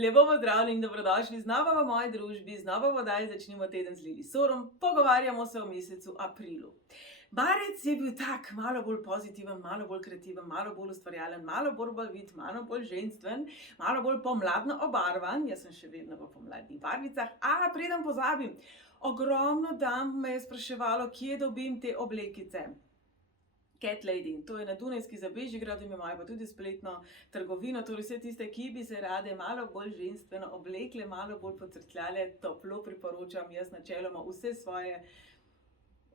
Lepo pozdravljeni in dobrodošli znova v moji družbi, znova v oddaji Začnimo teden z Lili Sorom. Pogovarjamo se o mesecu aprilu. Marec je bil tak, malo bolj pozitiven, malo bolj kreativen, malo bolj ustvarjalen, malo bolj barvit, malo bolj ženstven, malo bolj pomladno obarvan. Jaz sem še vedno v pomladnih barvicah, a preden pozabim, ogromno dam me je spraševalo, kje dobim te oblekice. Cat Lady, to je na Dunajski za Bežigradom, imajo pa tudi spletno trgovino, torej vse tiste, ki bi se rade malo bolj ženstveno oblekle, malo bolj pocrkljale, toplo priporočam jaz načeloma vse svoje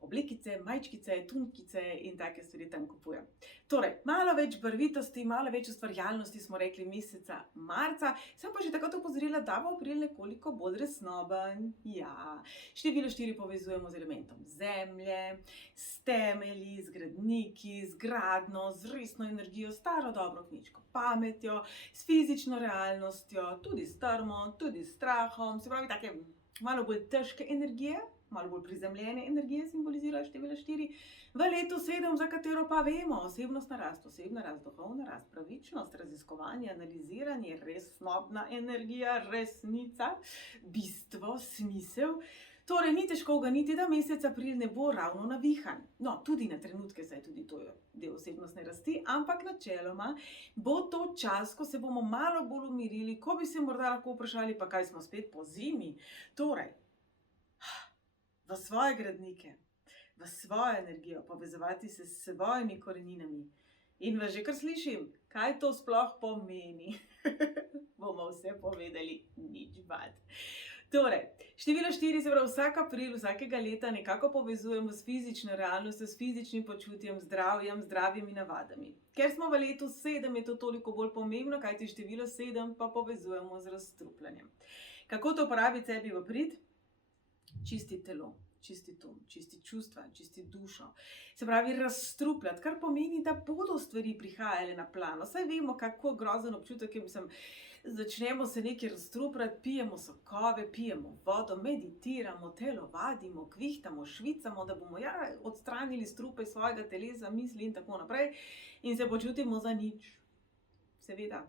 oblekice, majčkice, tunkice in take stvari tam kupujem. Torej, malo več barvitosti, malo več ustvarjalnosti smo rekli meseca marca, sem pa že takrat opozorila, da bo april nekoliko bolj resnoben. Ja, število 4 povezujemo z elementom zemlje, s temelji, z gradniki, z gradno, z resno energijo, staro dobro kmečko pametjo, s fizično realnostjo, tudi s trmo, tudi s strahom, se pravi take malo bolj težke energije, malo bolj prizemljene energije simbolizira število 4. V letu 7, za katero pa vemo, osebnostna rast, duhovna rast, pravičnost, raziskovanje, analiziranje, resnobna energija, resnica, bistvo, smisel. Torej, ni težko uganiti, da mesec april ne bo ravno navihan. No, tudi na trenutke, saj tudi to je del osebnostne rasti, ampak načeloma bo to čas, ko se bomo malo bolj umirili, ko bi se morda lahko vprašali, pa kaj smo spet po zimi. Torej, v svoje gradnike, v svojo energijo, povezovati se s svojimi koreninami. In vas že kar slišim, kaj to sploh pomeni. Bomo vse povedali, nič bad. Torej, število 4 se pravi vsak april, vsakega leta nekako povezujemo s fizično realnostjo, s fizičnim počutjem, zdravjem, zdravimi navadami. Ker smo v letu 7, je to toliko bolj pomembno, kajti število 7 pa povezujemo z razstrupljanjem. Kako to uporabiti sebi v prid? Čisti telo, čisti čisti čustva, čisti dušo. Se pravi, razstrupljati, kar pomeni, da bodo stvari prihajale na plano. Saj vemo, kako grozen občutek je, začnemo se nekaj razstrupljati, pijemo sokove, pijemo vodo, meditiramo, telovadimo, kvihtamo, švicamo, da bomo odstranili strupe svojega telesa, misli in tako naprej in se počutimo za nič. Seveda,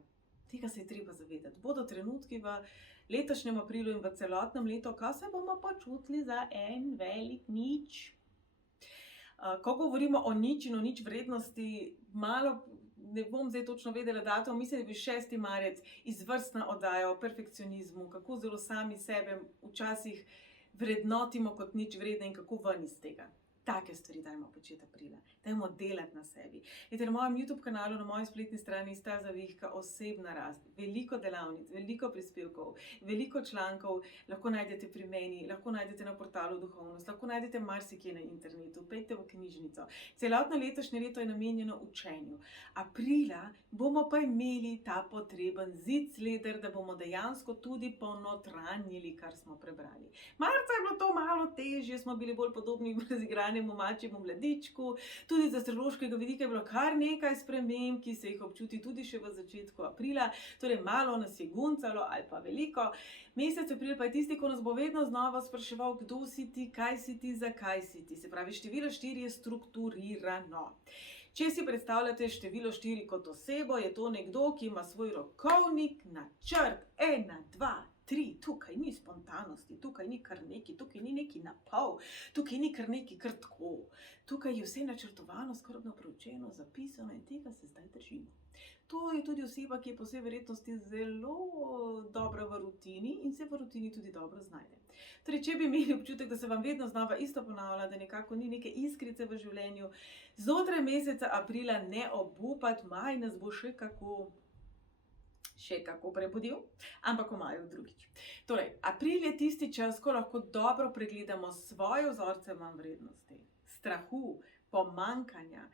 tega se je treba zavedati. Bodo trenutki v letošnjem aprilu in v celotnem letu, ko se bomo počutili za en velik nič. Ko govorimo o nič in o nič vrednosti, malo, ne bom zdaj točno vedela datum, mislim, da je bil 6. marec, izvrstna oddaja o perfekcionizmu, kako zelo sami sebe včasih vrednotimo kot nič vredne in kako ven iz tega. Take stvari dajmo početi aprila, dajmo delati na sebi. Na mojem YouTube kanalu, na moji spletni strani sta zavihka osebna rast, veliko delavnic, veliko prispevkov, veliko člankov, lahko najdete pri meni, lahko najdete na portalu Duhovnost, lahko najdete marsikje na internetu, pojdite v knjižnico. Celotno letošnje leto je namenjeno učenju. Aprila bomo pa imeli ta potreben zicleder, da bomo dejansko tudi ponotranjili, kar smo prebrali. Marca je bilo to malo težje, smo bili bolj podobni razigranemu mačjemu mladičku, tudi z astrološkega vidika je bilo kar nekaj sprememb, ki se jih občuti tudi še v začetku aprila, torej malo nas je guncalo ali pa veliko. Mesec april pa je tisti, ko nas bo vedno znova spraševal, kdo si ti, kaj si ti, zakaj si ti. Se pravi, število 4 je strukturirano. Če si predstavljate število 4 kot osebo, je to nekdo, ki ima svoj rokovnik, načrt, 1, 2, 3, tukaj ni spontanosti, tukaj ni kar neki, tukaj ni neki napol, tukaj ni kar neki kar tako. Tukaj je vse načrtovano, skrbno preučeno, zapisano in tega se zdaj držimo. To je tudi oseba, ki je po vsej verjetnosti zelo dobra v rutini in se v rutini tudi dobro znajde. Torej, če bi imeli občutek, da se vam vedno znova isto ponavlja, da nekako ni neke iskrice v življenju, znotraj meseca aprila ne obupati, maj nas bo še kako prebudil, ampak o maju drugič. Torej, april je tisti čas, ko lahko dobro pregledamo svoje vzorce manj vrednosti, strahu, pomankanja,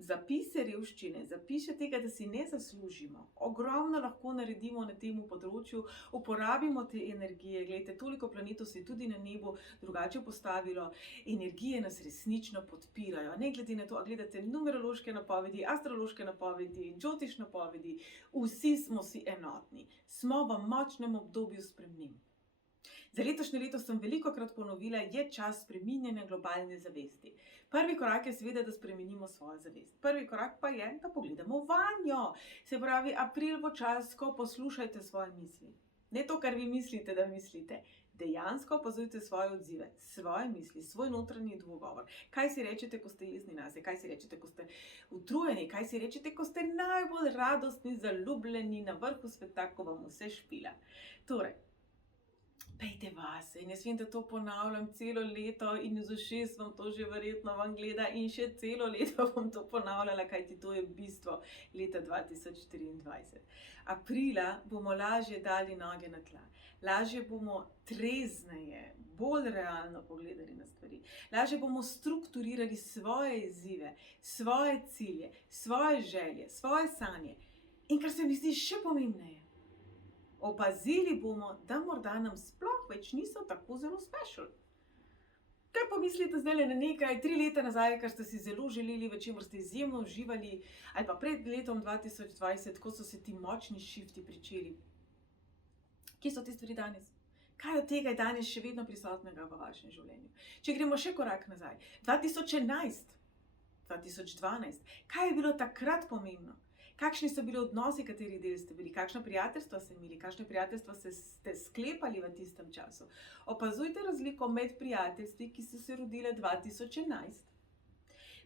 zapise revščine, zapise tega, da si ne zaslužimo. Ogromno lahko naredimo na tem področju, uporabimo te energije. Glejte, toliko planetov se je tudi na nebu drugače postavilo, energije nas resnično podpirajo. Ne glede na to, a gledate numerološke napovedi, astrološke napovedi, džotiš napovedi, vsi smo si enotni. Smo v močnem obdobju sprememb. Za letošnje leto sem velikokrat ponovila, je čas spreminjanja globalne zavesti. Prvi korak je seveda, da spremenimo svojo zavest. Prvi korak pa je, da pogledamo vanjo. Se pravi, april bo čas, ko poslušajte svoje misli. Ne to, kar vi mislite, da mislite. Dejansko opazujte svoje odzive, svoje misli, svoj notranji dvogovor. Kaj si rečete, ko ste jezni nase? Kaj si rečete, ko ste utrujeni? Kaj si rečete, ko ste najbolj radostni, zaljubljeni, na vrhu sveta, ko vam vse špila? Torej, pejte vase in jaz vem, da to ponavljam celo leto in z ušes vam to že verjetno vam gleda in še celo leto bom to ponavljala, kajti to je bistvo leta 2024. Aprila bomo lažje dali noge na tla, lažje bomo trezneje, bolj realno pogledali na stvari, lažje bomo strukturirali svoje izzive, svoje cilje, svoje želje, svoje sanje in kar se mi zdi še pomembneje, opazili bomo, da morda nam sploh več niso tako zelo special. Kaj pomislite zdaj na nekaj 3 leta nazaj, kar ste si zelo želeli, v čemer ste izjemno uživali, ali pa pred letom 2020, ko so se ti močni shifti pričeli? Kje so te stvari danes? Kaj od tega je danes še vedno prisotnega v vašem življenju? Če gremo še korak nazaj, 2011, 2012, kaj je bilo takrat pomembno? Kakšni so bili odnosi, katerih del ste bili, kakšna prijateljstva ste imeli, kakšne prijateljstva ste sklepali v tistem času. Opazujte razliko med prijateljstvi, ki so se rodile 2011,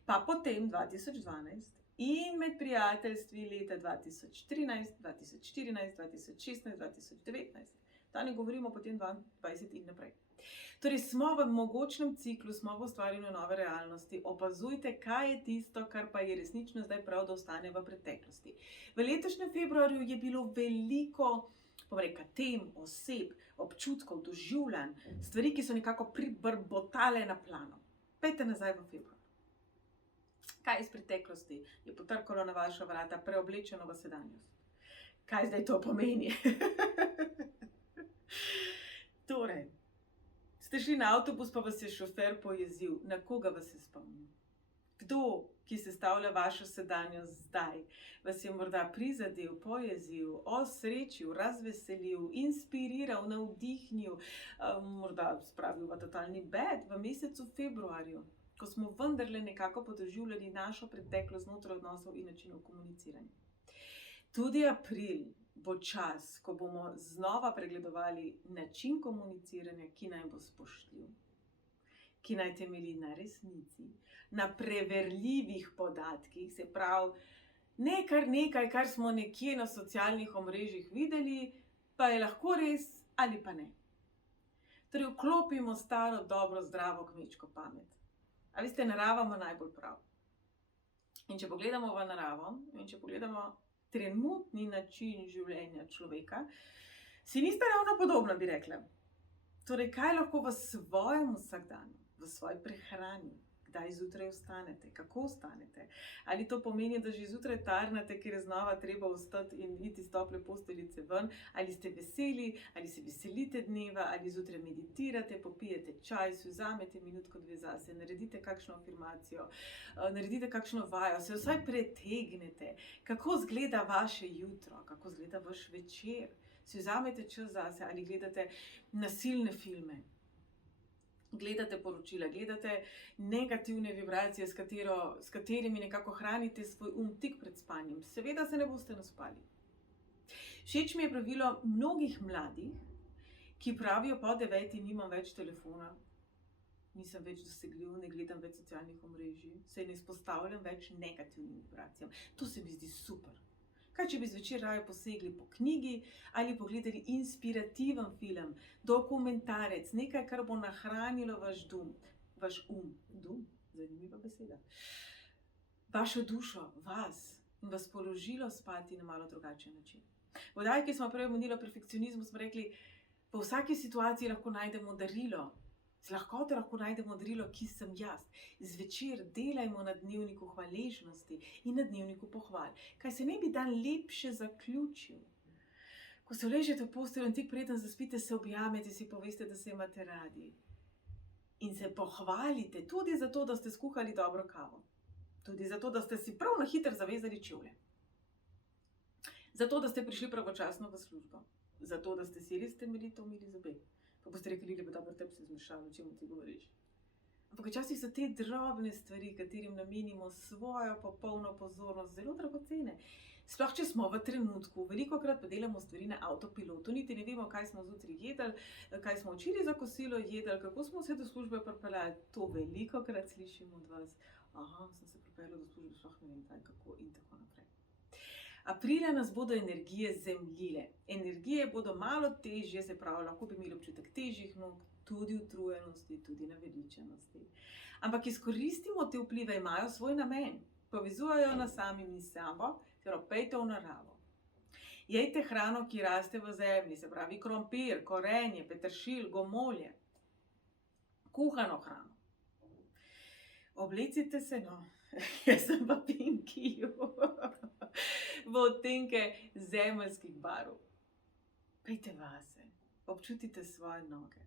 pa potem 2012 in med prijateljstvi leta 2013, 2014, 2016, 2019. Da ne govorimo potem 2020 in naprej. Torej smo v mogočnem ciklu, smo v ustvarjanju nove realnosti. Opazujte, kaj je tisto, kar pa je resnično zdaj prav, da ostane v preteklosti. V letošnjem februarju je bilo veliko, tem, oseb, občutkov, doživljanj, stvari, ki so nekako pribrbotale na plano. Pejte nazaj v februar. Kaj iz preteklosti je potrkalo na vaša vrata, preoblečeno v sedanjost? Kaj zdaj to pomeni? Torej, ste šli na avtobus, pa vas je šofer pojezil. Na koga vas je spomnil? Kdo, ki sestavlja vašo sedanjost zdaj, vas je morda prizadel, pojezil, osrečil, razveselil, inspiriral, navdihnil, morda spravil v totalni bed v mesecu februarju, ko smo vendarle nekako podoživljali našo preteklost znotraj odnosov in načinov komuniciranja. Tudi april bo čas, ko bomo znova pregledovali način komuniciranja, ki naj bo spoštljiv, ki naj temelji na resnici, na preverljivih podatkih, se pravi, ne kar nekaj, kar smo nekje na socialnih omrežjih videli, pa je lahko res ali pa ne. Torej, vklopimo staro, dobro, zdravo kmečko pamet. A veste, narava ima najbolj prav. In če pogledamo v naravo, in če pogledamo trenutni način življenja človeka, si nista ravno podobna, bi rekla. Torej, kaj lahko v svojem vsakdanu, v svoji prehrani, kdaj zjutraj vstanete, kako vstanete? Ali to pomeni, da že zjutraj tarnate, ker je znova treba vstati in iti iz tople posteljice ven? Ali ste veseli, ali se veselite dneva, ali zjutraj meditirate, popijete čaj, si vzamete minutko, 2 zase, naredite kakšno afirmacijo, naredite kakšno vajo, se vsaj pretegnete, kako izgleda vaše jutro, kako izgleda vaš večer, si vzamete čas zase ali gledate nasilne filme. Gledate poročila, gledate negativne vibracije, s katerimi nekako hranite svoj tik pred spanjem. Seveda se ne boste naspali. Všeč mi je pravilo mnogih mladih, ki pravijo, po 9 nimam več telefona, nisem več dosegljiv, ne gledam več socialnih omrežij, se ne izpostavljam več negativnim vibracijam. To se mi zdi super. Kaj, če bi zvečer raje posegli po knjigi ali pogledali inspirativen film, dokumentarec, nekaj, kar bo nahranilo vaš zanimiva beseda, vašo dušo, vas in vas položilo spati na malo drugačen način. V oddaji, ki smo prej omenili o perfekcionizmu, smo rekli, po vsaki situaciji lahko najdemo darilo. Z lahkoto lahko najdemo darilo, ki sem jaz. Zvečer delajmo na dnevniku hvaležnosti in na dnevniku pohval. Kaj se ne bi dan lepše zaključil? Ko se uležete v posteljo in tik preden zaspite, se objamete, si poveste, da se imate radi. In se pohvalite tudi zato, da ste skuhali dobro kavo. Tudi zato, da ste si prav na hitro zavezali čevlje. Zato, da ste prišli pravočasno v službo. Zato, da ste si res temeljito umili zobe. Ko boste rekli, da dobro, tebi se zmešalo, o čem ti govoriš. Ampak včasih so te drobne stvari, katerim namenimo svojo popolno pozornost, zelo dragocene. Sploh, če smo v trenutku, velikokrat pa delamo stvari na avtopilotu, niti ne vemo, kaj smo zjutraj jedli, kaj smo včeraj za kosilo jedli, kako smo se do službe pripeljali. To velikokrat slišim od vas. Aha, sem se pripeljala do službe, sploh ne vem kaj, kako in tako naprej. Aprila nas bodo energije zemljile. Energije bodo malo težje, se pravi, lahko bi imeli občutek težjih nog, tudi utrujenosti, tudi naveličenosti. Ampak izkoristimo te vplive, imajo svoj namen. Povezujejo nas samimi sabo, torej pejte v naravo. Jejte hrano, ki raste v zemlji, se pravi krompir, korenje, peteršilj, gomolje. Kuhano hrano. Oblecite se, no, jaz sem pa Pinkiju, v odtenke zemeljskih barv. Pejte vase, občutite svoje noge.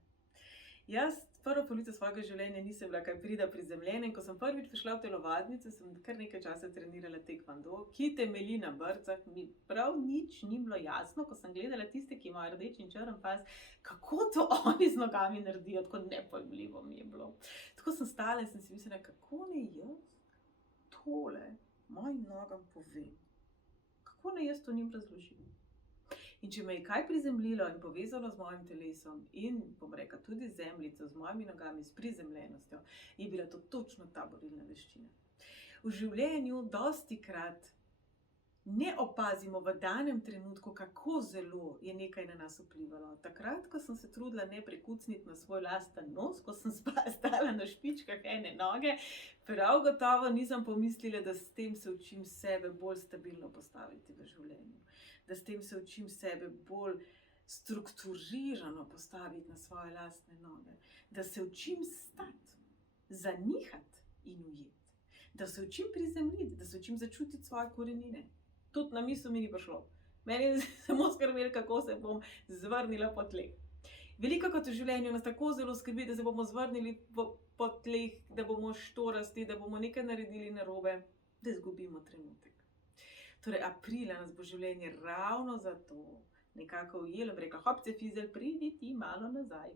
Jaz prvo polovico svojega življenja nisem bila kaj prida prizemljena in ko sem prvič prišla v telovadnico, sem kar nekaj časa trenirala taekwondo, ki temelji na brcah. Mi prav nič ni bilo jasno, ko sem gledala tiste, ki imajo rdeč in črn pas, kako to oni z nogami naredijo, tako nepojmljivo mi je bilo. Tako sem stala in sem si mislila, kako ne jaz tole mojim nogam povem, kako ne jaz to njim razložim. In če me je kaj prizemljilo in povezalo z mojim telesom in, bom rekla, tudi z zemljico, z mojimi nogami, s prizemljenostjo, je bila to točno ta borilna veščina. V življenju dostikrat ne opazimo v danem trenutku, kako zelo je nekaj na nas vplivalo. Takrat, ko sem se trudila ne prekucniti na svoj lasten nos, ko sem stala na špičkah ene noge, prav gotovo nisem pomislila, da s tem se učim sebe bolj stabilno postaviti v življenju. Da s tem se učim sebe bolj strukturirano postaviti na svoje lastne noge. Da se učim stati, zanihati in ujeti. Da se učim prizemljiti, da se učim začutiti svoje korenine. Tudi na misel mi ni prišlo. Meni je samo skrbelo, kako se bom zvrnila po tleh. Veliko kot v življenju nas tako zelo skrbi, da se bomo zvrnili po tleh, da bomo štorasti, da bomo nekaj naredili narobe, da izgubimo trenutek. Torej, aprila nas bo življenje ravno zato nekako ujelo, bi rekla, hopce fizel, pridi ti malo nazaj.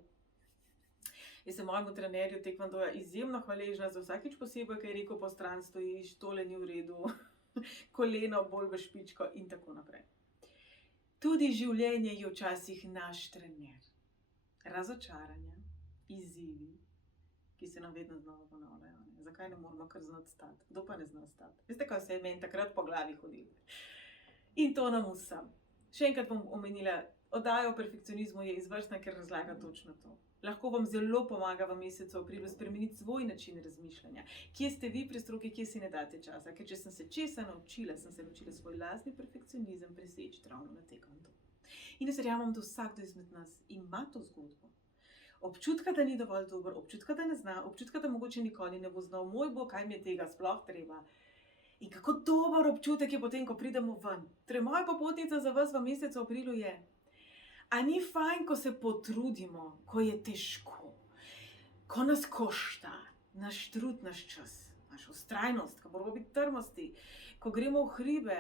Jaz sem mojemu trenerju taekwondoja izjemno hvaležna za vsakič posebej, ki je rekel, po stran stojiš, tole ni v redu, koleno bolj v špičko in tako naprej. Tudi življenje je včasih naš trener. Razočaranja, izzivi, ki se nam vedno znova ponavljajo. Zakaj ne moramo kar znati stati? Kdo pa ne zna stati? Veste, kaj se je meni takrat po glavi hodilo? In to nam vsem. Še enkrat bom omenila, oddaja o perfekcionizmu je izvrstna, ker razlaga točno to. Lahko vam zelo pomaga v mesecu aprilu spremeniti svoj način razmišljanja. Kje ste vi pri stroki, kje si ne date časa? Ker če sem se česa naučila, sem se naučila svoj lastni perfekcionizem preseči ravno na taekwondu. In jaz verjamem, da vsakdo izmed nas ima to zgodbo. Občutka, da ni dovolj dober, občutka, da ne zna, občutka, da mogoče nikoli ne bo znal, moj bo, kaj mi je tega sploh treba. In kako dober občutek je potem, ko pridemo ven. Torej, moja popotnica za vas v mesecu aprilu je, a ni fajn, ko se potrudimo, ko je težko, ko nas košta, naš trud, naš čas, naša vztrajnost, ko moramo biti trmasti, ko gremo v hribe,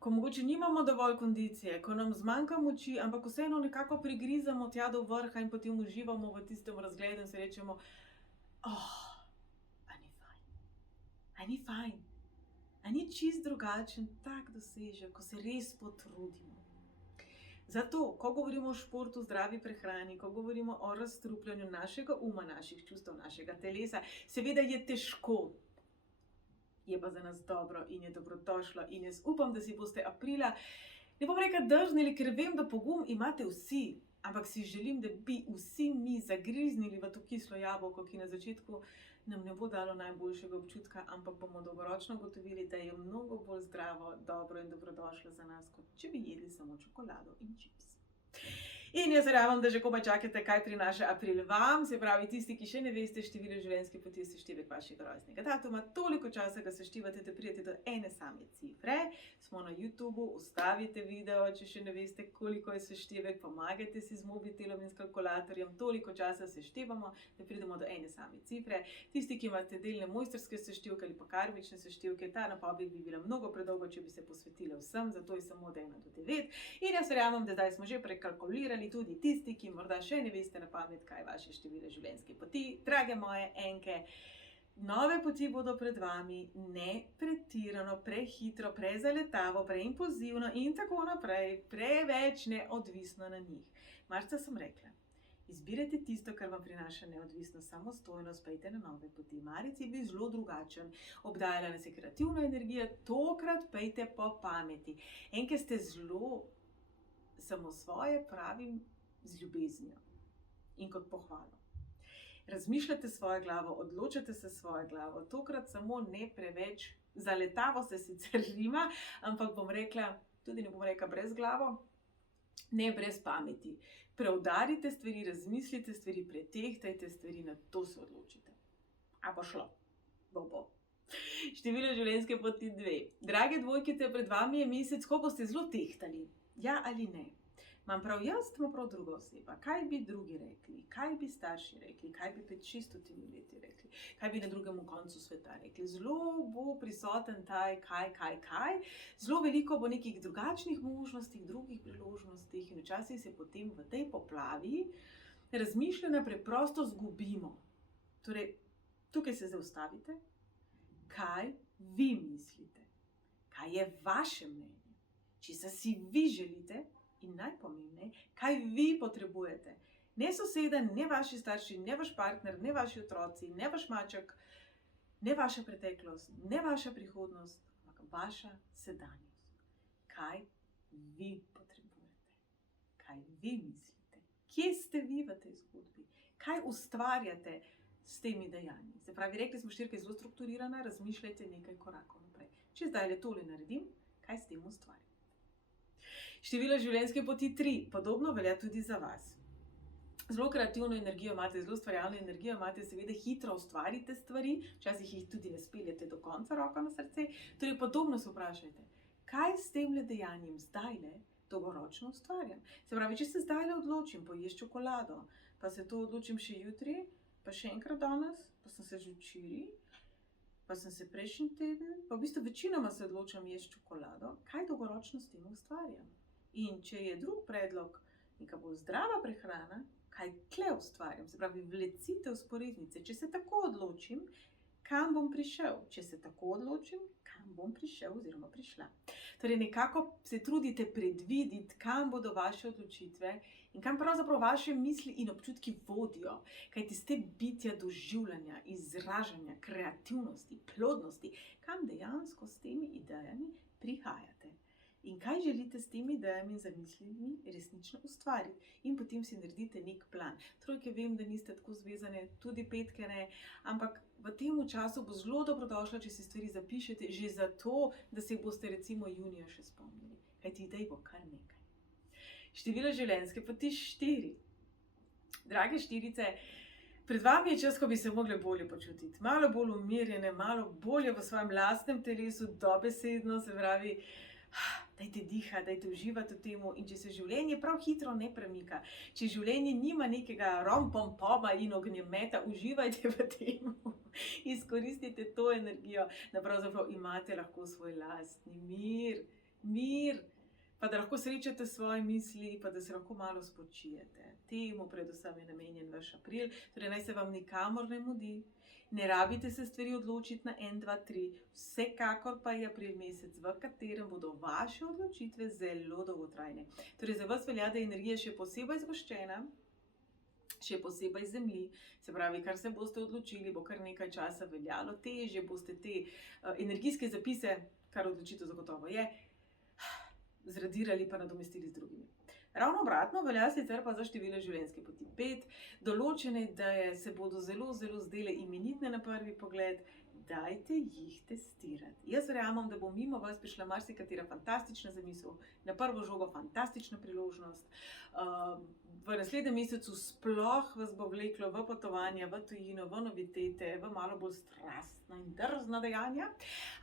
ko mogoče nimamo dovolj kondicije, ko nam zmanjka moči, ampak vseeno nekako prigrizamo tja do vrha in potem uživamo v tistem razgledu in se rečemo, a ni fajn, a ni fajn, a ni čist drugačen tak dosežek, ko se res potrudimo. Zato, ko govorimo o športu, zdravi prehrani, ko govorimo o razstrupljanju našega uma, naših čustev, našega telesa, seveda je težko. Je pa za nas dobro in je dobrodošlo in jaz upam, da si boste aprila, ne bom rekla drznili, ker vem, da pogum imate vsi, ampak si želim, da bi vsi mi zagriznili v to kislo jabolko, ki na začetku nam ne bo dalo najboljšega občutka, ampak bomo dolgoročno ugotovili, da je mnogo bolj zdravo, dobro in dobrodošlo za nas, kot če bi jedli samo čokolado in čips. In jaz verjamem, da že komaj čakate, kaj prinaša april vam, se pravi tisti, ki še ne veste, število življenjske poti je seštevek vašega rojstnega datuma, toliko časa ga seštevate, da pridete do ene same cifre. Smo na YouTubu, ustavite video, če še ne veste, koliko je seštevek, pomagajte si z mobitelom in s kalkulatorjem, toliko časa seštevamo, da pridemo do ene same cifre. Tisti, ki imate delne mojstrske seštevke ali pa karmične seštevke, ta napoved bi bila mnogo predolgo, če bi se posvetila vsem, zato je samo od 1 do 9. In jaz verjamem, da zdaj smo že prekalkulirali poslušali, tudi tisti, ki morda še ne veste na pamet, kaj je vaše število življenjske poti. Drage moje enke, nove poti bodo pred vami, ne pretirano, prehitro, prezaletavo, preimpulzivno in tako naprej, preveč neodvisno na njih. Marca sem rekla, izbirajte tisto, kar vam prinaša neodvisnost, samostojnost, pejte na nove poti. Marec je bil zelo drugačen, obdajala nas je kreativna energija, tokrat pejte po pameti. Enke ste zelo samosvoje, pravim, z ljubeznijo in kot pohvalo. Razmišljate svojo glavo, odločate se svojo glavo, tokrat samo ne preveč, zaletavo se sicer rima, ampak bom rekla, tudi ne bom rekla brez glavo, ne brez pameti. Preudarite stvari, razmislite stvari, pretehtajte stvari, na to se odločite. A bo šlo? Bo. Število življenjske poti 2. Drage dvojkice, pred vami je mesec, ko boste zelo tehtali. Ja ali ne? Imam prav jaz, ima prav druga oseba. Kaj bi drugi rekli? Kaj bi starši rekli? Kaj bi pred 600 leti rekli? Kaj bi na drugem koncu sveta rekli? Zelo bo prisoten taj kaj. Zelo veliko bo nekih drugačnih možnosti, drugih priložnostih in včasih se potem v tej poplavi razmišljanja preprosto zgubimo. Torej, tukaj se zaustavite. Kaj vi mislite? Kaj je vaše mnenje? Česa si vi želite? In najpomembneje, kaj vi potrebujete. Ne soseda, ne vaši starši, ne vaš partner, ne vaši otroci, ne vaš maček, ne vaša preteklost, ne vaša prihodnost, ampak vaša sedanjost. Kaj vi potrebujete? Kaj vi mislite? Kje ste vi v tej zgodbi? Kaj ustvarjate s temi dejanji? Se pravi, rekli smo, štirka je zelo strukturirana, razmišljajte nekaj korakov naprej. Če zdaj le tole naredim, kaj s tem ustvarjam? Število življenjske poti 3, podobno velja tudi za vas. Zelo kreativno energijo imate, zelo ustvarjalno energijo imate, seveda hitro ustvarite stvari, včasih jih tudi ne speljete do konca, roko na srce. Torej, podobno se vprašajte, kaj s tem dejanjem zdajle dolgoročno ustvarjam. Se pravi, če se zdajle odločim pojesti čokolado, pa se to odločim še jutri, pa še enkrat danes, pa sem se že včeraj, pa sem se prejšnji teden, pa v bistvu večinoma se odločam jesti čokolado, kaj dolgoročno s tem ustvarjam. In če je drug predlog, neka bolj zdrava prehrana, kaj tle ustvarjam, se pravi, vlecite vzporednice. Če se tako odločim, kam bom prišel? Če se tako odločim, kam bom prišel oziroma prišla? Torej, nekako se trudite predvideti, kam bodo vaše odločitve in kam pravzaprav vaše misli in občutki vodijo. Kajti ste bitja doživljanja, izražanja, kreativnosti, plodnosti, kam dejansko s temi idejami prihajate. In kaj želite s temi idejami in zamislimi resnično ustvariti? In potem si naredite nek plan. Trojke vem, da niste tako zvezane, tudi petke ne, ampak v tem času bo zelo dobrodošlo, če si stvari zapišete, že zato, da se boste recimo junija še spomnili. Kajti idej bo kar nekaj. Število življenjske poti 4. Drage štirice, pred vami je čas, ko bi se mogli bolje počutiti. Malo bolj umirjene, malo bolje v svojem lastnem telesu, dobesedno, se pravi, dajte dihati, dajte uživati v temu in če se življenje prav hitro ne premika, če življenje nima nekega rompompoma in ognjemeta, uživajte v temu, izkoristite to energijo, da pravzaprav imate lahko svoj lastni mir, pa da lahko srečate svoje misli, pa da se lahko malo spočijete. Temu predvsem je namenjen vaš april, torej naj se vam nikamor ne mudi. Ne rabite se stvari odločiti na 1, 2, 3, vsekakor pa je april mesec, v katerem bodo vaše odločitve zelo dolgotrajne. Torej za vas velja, da je energija še posebej zgoščena, še posebej zemlji, se pravi, kar se boste odločili, bo kar nekaj časa veljalo, težje boste te energijske zapise, kar odločitev zagotovo je, zradirali pa nadomestili z drugimi. Ravno obratno velja sicer pa za število življenjske poti 5. Določene ideje se bodo zelo zdele imenitne na prvi pogled, dajte jih testirati. Jaz verjamem, da bo mimo vas prišla marsikatera fantastična zamisel, na prvo žogo fantastična priložnost. V naslednjem mesecu sploh vas bo vleklo v potovanja, v tujino, v novitete, v malo bolj strastna in drzna dejanja.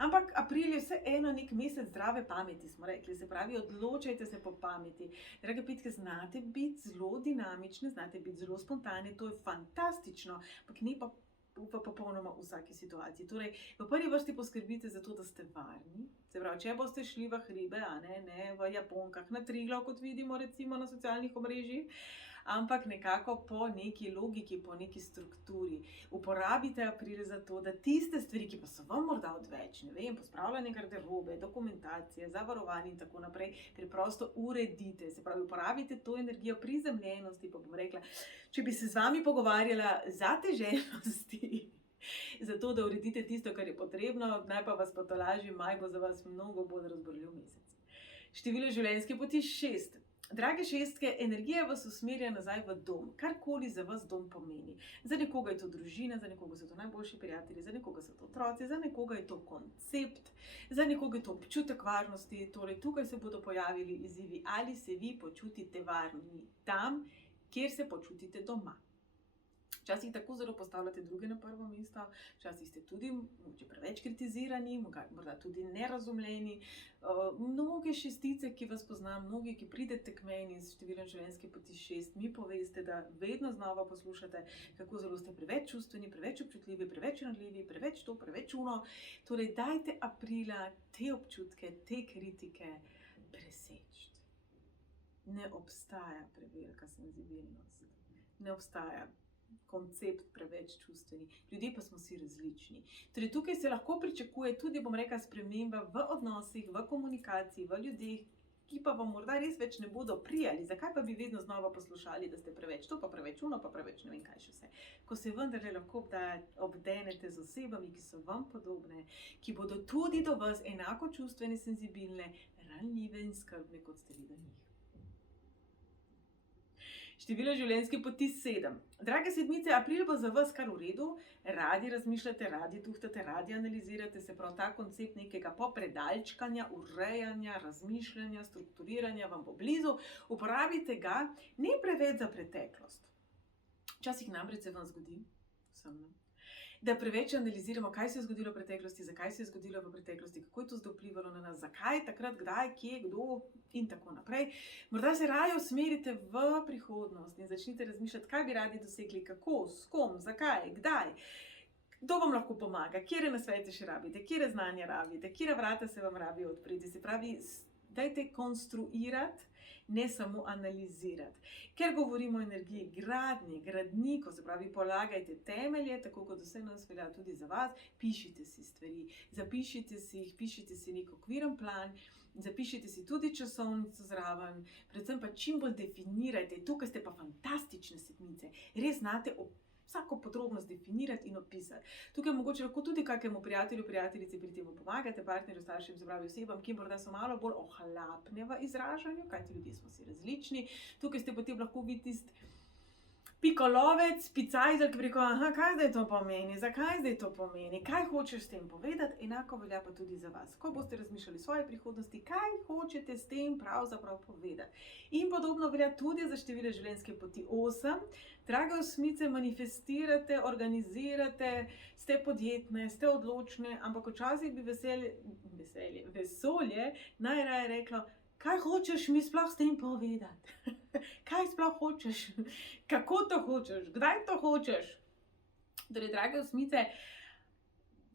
Ampak april je vseeno nek mesec zdrave pameti, smo rekli, se pravi, odločajte se po pameti. Drage petke, znate biti zelo dinamične, znate biti zelo spontane, to je fantastično, ampak ne pa v popolnoma vsaki situaciji. Torej, v prvi vrsti poskrbite za to, da ste varni. Se pravi, če boste šli v hribe, ne v japonkah, na Triglav, kot vidimo recimo na socialnih omrežjih, ampak nekako po neki logiki, po neki strukturi. Uporabite april za to, da tiste stvari, ki pa so vam morda odveč, ne vem, pospravljanje garderobe, dokumentacije, zavarovanje in tako naprej, preprosto uredite. Se pravi, uporabite to energijo prizemljenosti, pa bom rekla, če bi se z vami pogovarjala zateženosti, zato da uredite tisto, kar je potrebno, naj pa vas potolaži, maj bo za vas mnogo bolj razborljiv mesec. Število življenjske poti 6. Drage šestke, energija vas usmerja nazaj v dom, karkoli za vas dom pomeni. Za nekoga je to družina, za nekoga so to najboljši prijatelji, za nekoga so to otroci, za nekoga je to koncept, za nekoga je to občutek varnosti. Torej, tukaj se bodo pojavili izzivi, ali se vi počutite varni tam, kjer se počutite doma. Včasih tako zelo postavljate druge na prvo mesto, včasih ste tudi preveč kritizirani, morda tudi nerazumljeni. Mnoge šestice, ki vas poznam, mnogi, ki pridete k meni s številom življenjske poti 6, mi poveste, da vedno znova poslušate, kako zelo ste preveč čustveni, preveč občutljivi, preveč ranljivi, preveč to, preveč uno. Torej, dajte aprila te občutke, te kritike preseči. Ne obstaja prevelika senzibilnost, ne obstaja koncept preveč čustveni. Ljudje pa smo si različni. Torej, tukaj se lahko pričakuje tudi, bom rekla, sprememba v odnosih, v komunikaciji, v ljudeh, ki pa vam morda res več ne bodo prijali. Zakaj pa bi vedno znova poslušali, da ste preveč to, pa preveč uno, pa preveč ne vem kaj še vse. Ko se vendarle lahko obdenete z osebami, ki so vam podobne, ki bodo tudi do vas enako čustvene, senzibilne, ranljive in skrbne, kot ste vi do njih. Število življenjske poti 7. Drage sedmice, april bo za vas kar v redu, radi razmišljate, radi tuhtate, radi analizirate, se prav ta koncept nekega popredalčkanja, urejanja, razmišljanja, strukturiranja vam bo blizu, uporabite ga ne preveč za preteklost. Včasih namreč se vam zgodi, da preveč analiziramo, kaj se je zgodilo v preteklosti, zakaj se je zgodilo v preteklosti, kako je to zdaj vplivalo na nas, zakaj, takrat, kdaj, kje, kdo in tako naprej. Morda se raje usmerite v prihodnost in začnite razmišljati, kaj bi radi dosegli, kako, s kom, zakaj, kdaj. Kdo vam lahko pomaga, kjere nasvete še rabite, kjere znanja rabite, kjera vrata se vam rabijo odpreti. Se pravi, dajte konstruirati, ne samo analizirati. Ker govorimo o energiji gradnje, gradnikov, se pravi, polagajte temelje, tako kot vse nas velja tudi za vas, pišite si stvari, zapišite si jih, pišite si nek okviren plan, zapišite si tudi časovnico zraven, predvsem pa čim bolj definirajte, tukaj ste pa fantastične sedmice, res znate vsako podrobnost definirati in opisati. Tukaj mogoče lahko tudi kakemu prijatelju, prijateljici pri tem pomagate, partnerju, staršem, se pravi osebam, ki morda so malo bolj ohlapne v izražanju, kajti ljudje smo si različni. Tukaj ste potem lahko vi tisti pikolovec, picajzer, ki bi rekel, aha, kaj zdaj to pomeni, zakaj zdaj to pomeni, kaj hočeš s tem povedati, enako velja pa tudi za vas. Ko boste razmišljali o svoji prihodnosti, kaj hočete s tem pravzaprav povedati. In podobno velja tudi za število življenjske poti 8. Drage osmice, manifestirate, organizirate, ste podjetne, ste odločne, ampak včasih bi vesolje najraje reklo, kaj hočeš mi sploh s tem povedati? Kaj sploh hočeš? Kako to hočeš? Kdaj to hočeš? Torej, drage osmice,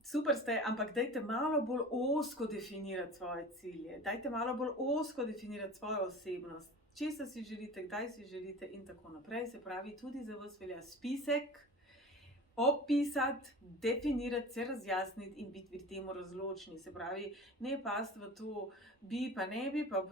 super ste, ampak dajte malo bolj ozko definirati svoje cilje. Dajte malo bolj ozko definirati svojo osebnost. Česa si želite, kdaj si želite in tako naprej. Se pravi, tudi za vas velja spisek, opisati, definirati, se razjasniti in biti pri tem razločni. Se pravi, ne pasti v to, bi pa ne bi, pa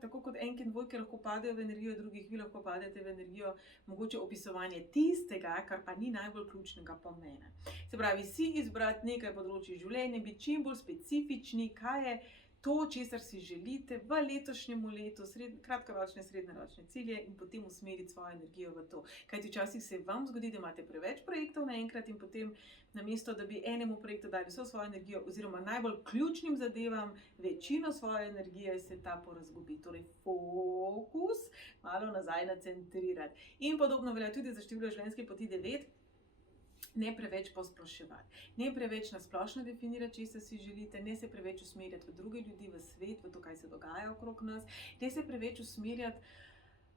tako kot enke in dvojke lahko padejo v energijo drugih, vi lahko padete v energijo mogoče opisovanje tistega, kar pa ni najbolj ključnega pomena. Se pravi, si izbrati nekaj področij življenja, biti čim bolj specifični, kaj je to, česar si želite v letošnjem letu, kratkoročne, srednjeročne cilje in potem usmeriti svojo energijo v to. Kajti včasih se vam zgodi, da imate preveč projektov naenkrat in potem namesto, da bi enemu projektu dali vso svojo energijo oziroma najbolj ključnim zadevam večino svoje energije, se ta porazgubi. Torej fokus malo nazaj nacentrirati. In podobno velja tudi za število življenjske poti 9. Ne preveč posploševati, ne preveč nasplošno definirati, česa si želite, ne se preveč usmerjati v druge ljudi, v svet, v to, kaj se dogaja okrog nas, ne se preveč usmerjati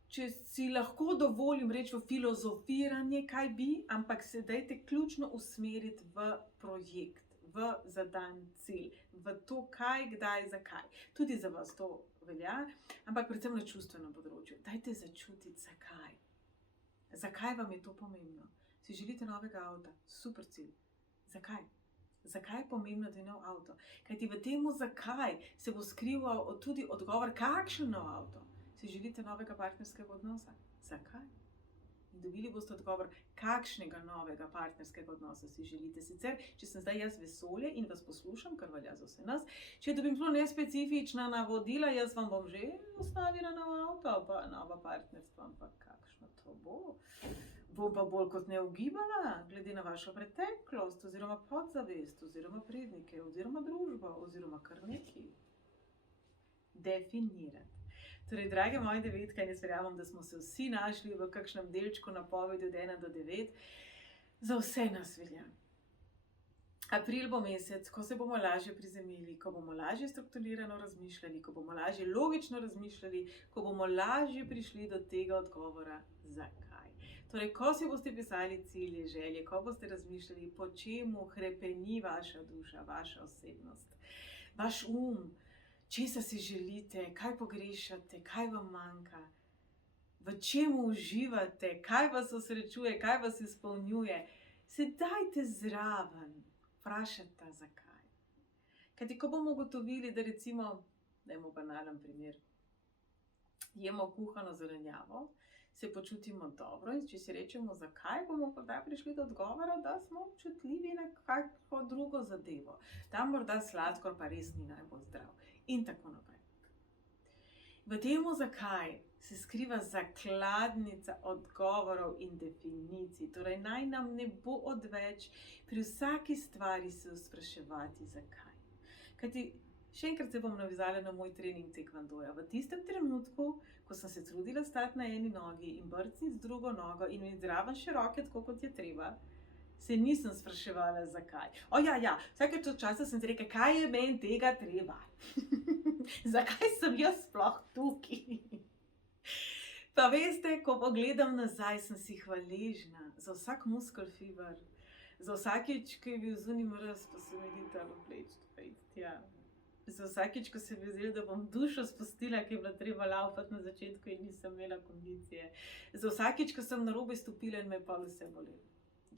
če si lahko dovolim reči v filozofiranje, kaj bi, ampak se dajte ključno usmeriti v projekt, v zadan cilj, v to, kaj, kdaj, zakaj. Tudi za vas to velja, ampak predvsem na čustvenem področju. Dajte začutiti, zakaj. Zakaj vam je to pomembno? Si želite novega avta? Super cilj. Zakaj? Zakaj je pomembno, da je nov avto? Kajti v temu zakaj se bo skrival tudi odgovor, kakšen nov avto. Si želite novega partnerskega odnosa? Zakaj? In dobili boste odgovor, kakšnega novega partnerskega odnosa si želite. Sicer, če sem zdaj jaz vesolje in vas poslušam, kar velja za vse nas, če dobim zelo nespecifična navodila, jaz vam bom že ostavila nov avto, pa nova partnerstva, ampak kakšno to bo? Bom pa bolj kot ne ugibala, glede na vašo preteklost, oziroma podzavest, oziroma prednike, oziroma družbo, oziroma kar nekaj. Definirati. Torej, drage moje devetke, jaz verjamem, da smo se vsi našli v kakšnem delčku napovedi od 1 do 9. Za vse nas velja. April bo mesec, ko se bomo lažje prizemljili, ko bomo lažje strukturirano razmišljali, ko bomo lažje logično razmišljali, ko bomo lažje prišli do tega odgovora, zakaj. Torej, ko si boste pisali cilje, želje, ko boste razmišljali, po čemu hrepeni vaša duša, vaša osebnost, vaš česa si želite, kaj pogrešate, kaj vam manjka, v čemu uživate, kaj vas osrečuje, kaj vas izpolnjuje, se dajte zraven, vprašajte zakaj. Kajti, ko bomo ugotovili, da recimo, dajmo banalen primer, jemo kuhano zelenjavo, se počutimo dobro in če si rečemo zakaj, bomo pa prišli do odgovora, da smo občutljivi na kakšno drugo zadevo. Tam morda sladkor pa res ni najbolj zdrav. In tako naprej. V temu zakaj se skriva zakladnica odgovorov in definicij. Torej, naj nam ne bo odveč pri vsaki stvari se spraševati zakaj. Kajti, še enkrat se bom navezala na moj trening tekvandoja. V tistem trenutku, ko sem se trudila stati na eni nogi in brcniti z drugo nogo in imeti zraven še roke, tako kot je treba, se nisem spraševala zakaj. Vsake časa sem si rekla, kaj je meni tega treba? Zakaj sem jaz sploh tukaj? Pa veste, ko pogledam nazaj, sem si hvaležna za vsak muskel fiber, za vsakič, ko je bil zunaj mraz, pa se mi dita v pleč, za vsakič, ko se mi zdelo, da bom dušo spustila, ki je bila treba laufati na začetku in nisem imela kondicije. Za vsakič, ko sem narobe stopila in me je pa vse bolelo.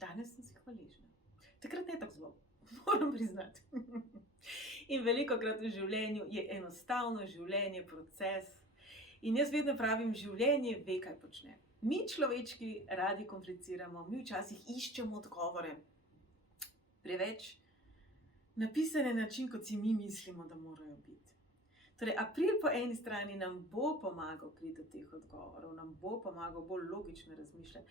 Danes sem si hvaležna. Takrat ne tako zelo, moram priznati. In velikokrat v življenju je enostavno življenje proces. In jaz vedno pravim, življenje ve, kaj počne. Mi človečki radi kompliciramo, mi včasih iščemo odgovore. Preveč napisane na način, kot si mi mislimo, da morajo biti. Torej, april po eni strani nam bo pomagal priti do teh odgovorov, nam bo pomagal bolj logično razmišljati.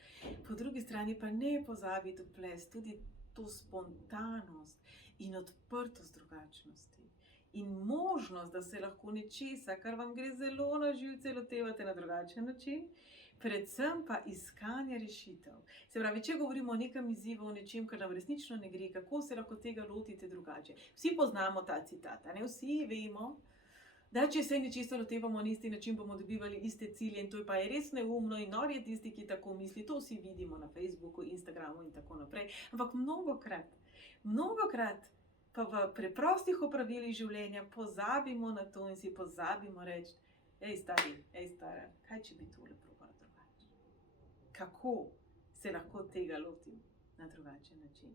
Po drugi strani pa ne pozabiti vplesti tudi to spontanost in odprtost drugačnosti. In možnost, da se lahko nečesa, kar vam gre zelo na živce, lotevate na drugačen način, predvsem pa iskanje rešitev. Se pravi, če govorimo o nekem izzivu, o nečem, kar nam resnično ne gre, kako se lahko tega lotite drugače. Vsi poznamo ta citat, ne? Vsi vemo, da če se nečesa lotevamo na isti način, bomo dobivali iste cilje in to pa je res neumno in nor je tisti, ki tako misli. To vsi vidimo na Facebooku, Instagramu in tako naprej. Ampak mnogokrat pa v preprostih opravilih življenja pozabimo na to in si pozabimo reči, stara, kaj če bi tole probala drugače? Kako se lahko tega lotim na drugačen način?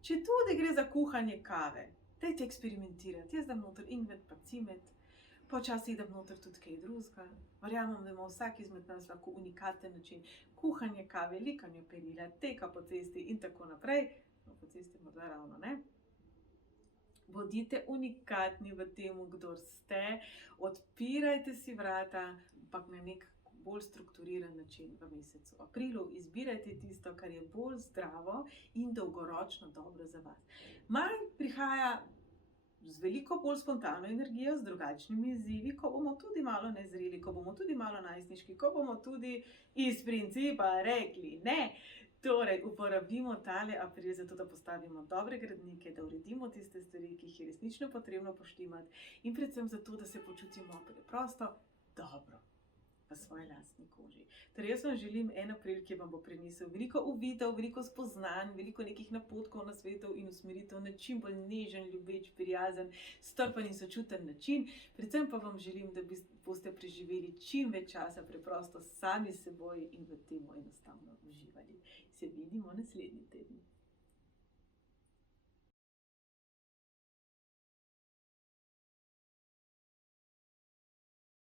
Če tudi gre za kuhanje kave, dajte eksperimentirati. Jaz dam noter ingvet pa cimet, počasih dam noter tudi kaj drugega. Verjamem, da ima vsak izmed nas lahko unikaten način kuhanje kave, likanje perila, teka po cesti in tako naprej. No, po cesti morda ravno ne. Bodite unikatni v tem, kdor ste, odpirajte si vrata, ampak na nek bolj strukturiran način v mesecu aprilu. Izbirajte tisto, kar je bolj zdravo in dolgoročno dobro za vas. Maj prihaja z veliko bolj spontano energijo, z drugačnimi izzivi, ko bomo tudi malo nezreli, ko bomo tudi malo najstniški, ko bomo tudi iz principa rekli ne. Torej, uporabimo tale april za to, da postavimo dobre gradnike, da uredimo tiste stvari, ki jih je resnično potrebno poštimati in predvsem za to, da se počutimo preprosto dobro. v svoji lastni koži. Torej, jaz vam želim en april, ki vam bo prinesel veliko uvidov, veliko spoznanj, veliko nekih napotkov na svetov in usmeritev na čim bolj nežen, ljubeč, prijazen, strpen in sočuten način. Predvsem pa vam želim, da boste preživeli čim več časa preprosto sami s seboj in v tem enostavno uživali. Se vidimo naslednji teden.